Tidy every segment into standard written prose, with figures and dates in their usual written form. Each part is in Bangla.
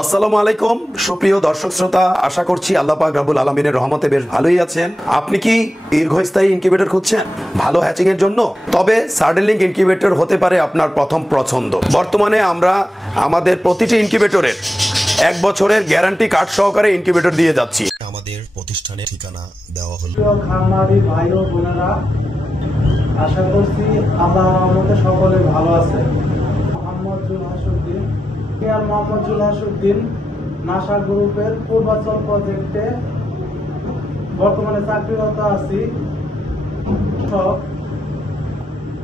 আসসালামু আলাইকুম সুপ্রিয় দর্শক শ্রোতা, আশা করছি আল্লাহ পাক রব্বুল আলামিনের রহমতে বেশ ভালোই আছেন। আপনি কি দীর্ঘস্থায়ী ইনকিউবেটর খুঁজছেন ভালো হ্যাচিং এর জন্য? তবে সার্ডেনলিংক ইনকিউবেটর হতে পারে আপনার প্রথম পছন্দ। বর্তমানে আমরা আমাদের প্রতিটি ইনকিউবেটরের 1 বছরের গ্যারান্টি কার্ড সহকারে ইনকিউবেটর দিয়ে যাচ্ছি। আমাদের প্রতিষ্ঠানের ঠিকানা দেওয়া হলো। খামারি ভাই ও বোনেরা, আশা করছি আল্লাহর রহমতে সকলে ভালো আছে। মোহাম্মদ জুল হাসুদ্দিন নাসা গ্রুপের পূর্বাচল প্রজেক্টে বর্তমানে চাকরিরত আছি।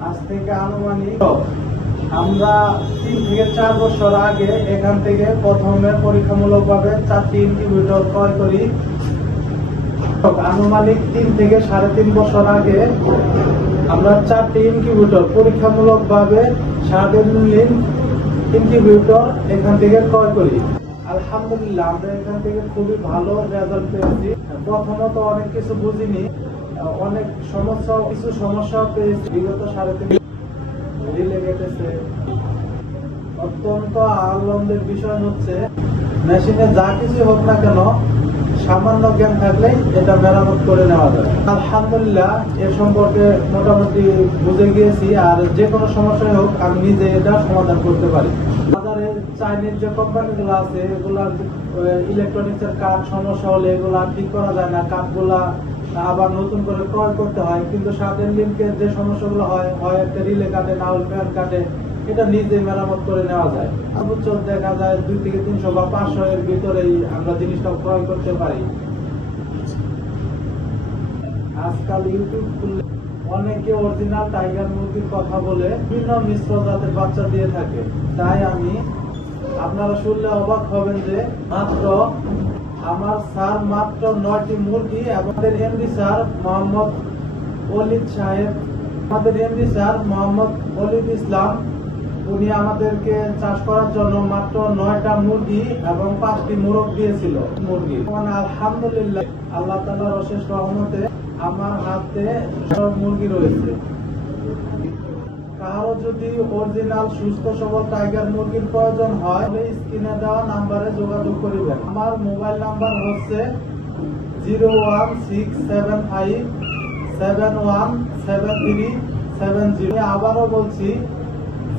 আজ থেকে আনুমানিক আমরা 3 থেকে 4 বছর আগে এখান থেকে প্রথমে পরীক্ষামূলকভাবে 4টি ইনকিউবেটর ক্রয় করি। আনুমানিক 3 থেকে 3.5 বছর আগে আমরা 4টি ইনকিউবেটর পরীক্ষামূলকভাবে সার্ডেনলিংক ইনকিউবেটর এখান থেকে ক্রয় করি। আলহামদুলিল্লাহ আমরা এখান থেকে খুবই ভালো রেজাল্ট পেয়েছি। প্রথমত অনেক কিছু বুঝিনি, অনেক সমস্যা পেয়েছি। বিগত 3.5 রিলে গেটেছে। অত্যন্ত আনন্দের বিষয় হচ্ছে মেশিনে যা কিছু হোক না কেন সামান্য জ্ঞান থাকলেই এটা মেরামত করে নেওয়া যায়। আলহামদুলিল্লাহ এ সম্পর্কে মোটামুটি বুঝে গিয়েছি, আর যে কোনো সমস্যাই হোক আমি নিজে এটা সমাধান করতে পারি। বাজারে চাইনিজ যে কোম্পানিগুলো আছে এগুলার ইলেকট্রনিক্সের কাঠ সমস্যা হলে এগুলা ঠিক করা যায় না, কাঠগুলা আবার নতুন করে ক্রয় করতে হয়। কিন্তু সার্ডেনলিংকের যে সমস্যাগুলো হয় একটা রিলে কাটে, না হলে ফ্যান কাটে, এটা নিজে মেরামত করে নেওয়া যায়। সর্বোচ্চ দেখা যায় 2 থেকে 300 বা 500 এর ভিতরেই আমরা জিনিসটা ক্রয় করতে পারি। আজকাল ইউটিউব খুললে অনেকে অরিজিনাল টাইগার মুরগির কথা বলে বিভিন্ন মিশ্র জাতের বাচ্চা দিয়ে থাকে। তাই আপনারা শুনলে অবাক হবেন যে আমার স্যার মাত্র 9টি মুরগি, আমাদের এমডি স্যার মোহাম্মদ ওলিদ সাহেব, আমাদের এমডি স্যার মোহাম্মদ ওলিদ ইসলাম, উনি আমাদেরকে চাষ করার জন্য মাত্র 9টা মুরগি এবং 5টি মোরগ দিয়েছিল। মুরগি আলহামদুলিল্লাহ আল্লাহ তাআলার অশেষ রহমতে আমার হাতে সব মুরগি রয়েছে। কারো যদি অরিজিনাল সুস্থ সবল টাইগার মুরগির প্রয়োজন হয় তাহলে স্ক্রিনে দেওয়া নাম্বারে যোগাযোগ করিবেন। আমার মোবাইল নাম্বার হচ্ছে 01675717370। আবারও বলছি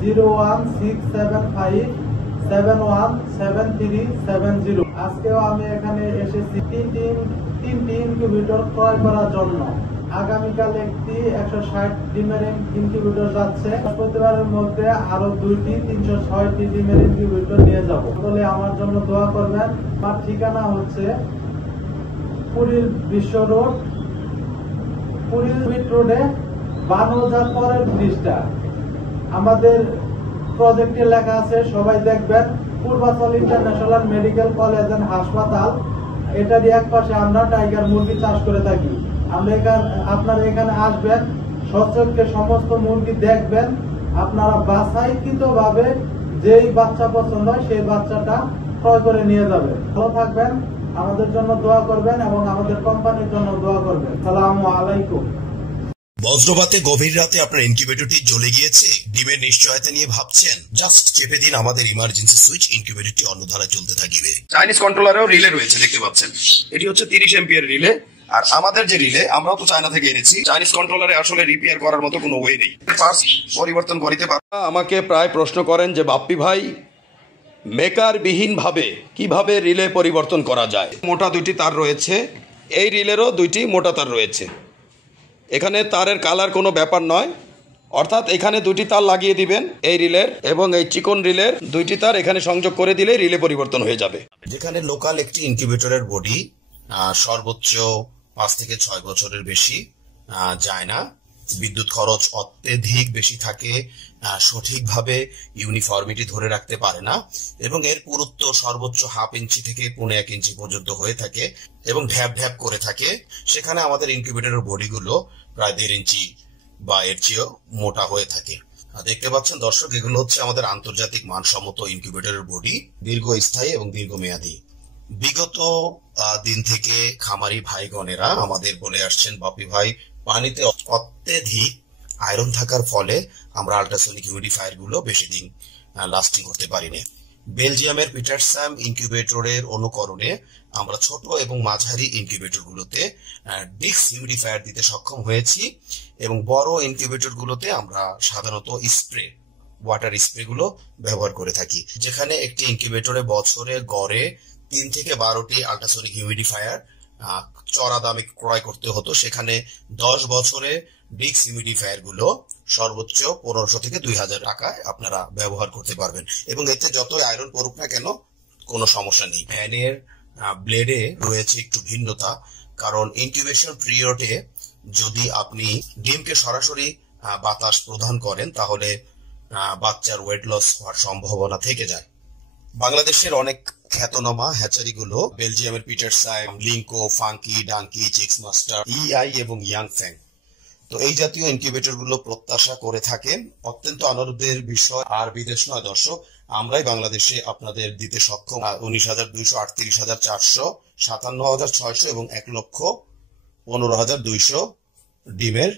01675717370। আজকেও আমি এখানে এসেছি 3টি ইনকিউবেটর ক্রয় করার জন্য। আগামীকাল একটি 160 ডিমের ইনকিউবেটর যাচ্ছে। বৃহস্পতিবারের মধ্যে আরো 2টি 306টি ডিমের ইনকিউবেটর নিয়ে যাব। তাহলে আমার জন্য দোয়া করবেন। আমার ঠিকানা হচ্ছে পুরীর বিশ্ব রোড, পুরীর রোডে বানজার পরের ব্রিজটা। আমাদের প্রজেক্টে লেখা আছে, সবাই দেখবেন, Purbachal international medical college and হাসপাতাল। এটারই এক পাশে আমরা টাইগার মুরগি চাষ করে থাকি। আপনারা এখানে আসবেন, সচক্ষে সমস্ত মুরগি দেখবেন, আপনারা বাছাইকৃত ভাবে যেই বাচ্চা পছন্দ হয় সেই বাচ্চাটা ক্রয় করে নিয়ে যাবেন। ভালো থাকবেন, আমাদের জন্য দোয়া করবেন এবং আমাদের কোম্পানির জন্য দোয়া করবেন। আসসালামু আলাইকুম। বজ্রপাতে গভীর রাতে আপনার ইনকিউবেটরটি জ্বলে গিয়েছে? ডিমের নিশ্চয়তা নিয়ে ভাবছেন? জাস্ট চেপে দিন আমাদের ইমার্জেন্সি সুইচ, ইনকিউবেটরটি অন্য ধারায় চলতে থাকবে। চাইনিজ কন্ট্রোলারেও রিলে রয়েছে, দেখতে পাচ্ছেন। এটি হচ্ছে 30 এম্পিয়ার রিলে। আর আমাদের যে রিলে আমরাও তো চায়না থেকে এনেছি। চাইনিজ কন্ট্রোলারে আসলে রিপেয়ার করার মতো কোনো ওয়ে নেই, পরিবর্তন করিতে পারে। আমাকে প্রায় প্রশ্ন করেন যে বাপ্পি ভাই, মেকার বিহীন ভাবে কিভাবে রিলে পরিবর্তন করা যায়। মোটা 2টি তার রয়েছে, এই রিলেরও 2টি মোটা তার রয়েছে। এখানে তারের কালার কোনো ব্যাপার নয়, অর্থাৎ এখানে 2টি তার লাগিয়ে দিবেন এই রিলের, এবং এই চিকন রিলের 2টি তার এখানে সংযোগ করে দিলে রিলে পরিবর্তন হয়ে যাবে। যেখানে লোকাল একটি ইনকিউবেটরের বডি সর্বোচ্চ 5 থেকে 6 বছরের বেশি যায় না, বিদ্যুৎ খরচ অত্যধিক বেশি থাকে, সঠিকভাবে ইউনিফর্মিটি ধরে রাখতে পারে না, এবং এর পুরুত্ব সর্বোচ্চ 1/2 ইঞ্চি থেকে 1.25 ইঞ্চি পর্যন্ত হয়ে থাকে এবং ঢ্যাপ ঢ্যাপ করে থাকে, সেখানে আমাদের ইনকিউবেটরের বডিগুলো প্রায় 1.5 ইঞ্চি বা এর চেয়েও মোটা হয়ে থাকে। দেখতে পাচ্ছেন দর্শক, এগুলো হচ্ছে আমাদের আন্তর্জাতিক মানসম্মত ইনকিউবেটরের বডি, দীর্ঘস্থায়ী এবং দীর্ঘমেয়াদী। বিগত দিন থেকে খামারি ভাইগণেরা আমাদের বলে আসছেন, বাপি ভাই, পানিতে অত্যধিক আয়রন থাকার ফলে আমরা আল্ট্রাসনিক হিউমিডিফায়ার গুলো বেশি দিন লাস্টিং করতে পারি না। বেলজিয়ামের পিটারসাম ইনকিউবেটরের অনুকরণে আমরা ছোট এবং মাঝারি ইনকিউবেটরগুলোতে ডিস্ক হিউমিডিফায়ার দিতে সক্ষম হয়েছি এবং বড় ইনকিউবেটরগুলোতে আমরা সাধারণত ওয়াটার স্প্রেগুলো ব্যবহার করে থাকি, যেখানে একটি ইনকিউবেটরে বছরে গড়ে 3 থেকে 12টি আল্ট্রাসনিক হিউমিডিফায়ার চড়া দামে ক্রয় করতে হতো, সেখানে 10 বছরে ডিস্ক হিউমিডিফায়ার গুলো সর্বোচ্চ 1500 থেকে 2000 টাকায় আপনারা ব্যবহার করতে পারবেন এবং এতে যতই আয়রন পড়ুক না কেন কোনো সমস্যা নেই। ফ্যানের ব্লেডে রয়েছে একটু ভিন্নতা, কারণ ইনকিউবেশন পিরিয়ডে যদি আপনি ডিমকে সরাসরি বাতাস প্রদান করেন তাহলে বাচ্চার ওয়েট লস হওয়ার সম্ভাবনা থেকে যায়। বাংলাদেশের অনেক খ্যাতনামা হ্যাচারিগুলো বেলজিয়ামের পিটারসাম, লিঙ্কো, ফাঙ্কি, ডাঙ্কি, চিক্স মাস্টার, ইআই এবং ইয়াং ফ্যাং, তো এই জাতীয় ইনকিউবেটর গুলো প্রত্যাশা করে থাকেন। অত্যন্ত আনন্দের বিষয় আর বিদেশ নয় দর্শক, আমরাই বাংলাদেশে আপনাদের দিতে সক্ষম 19,200, 38,400, 57,600 এবং 1,15,200 ডিমের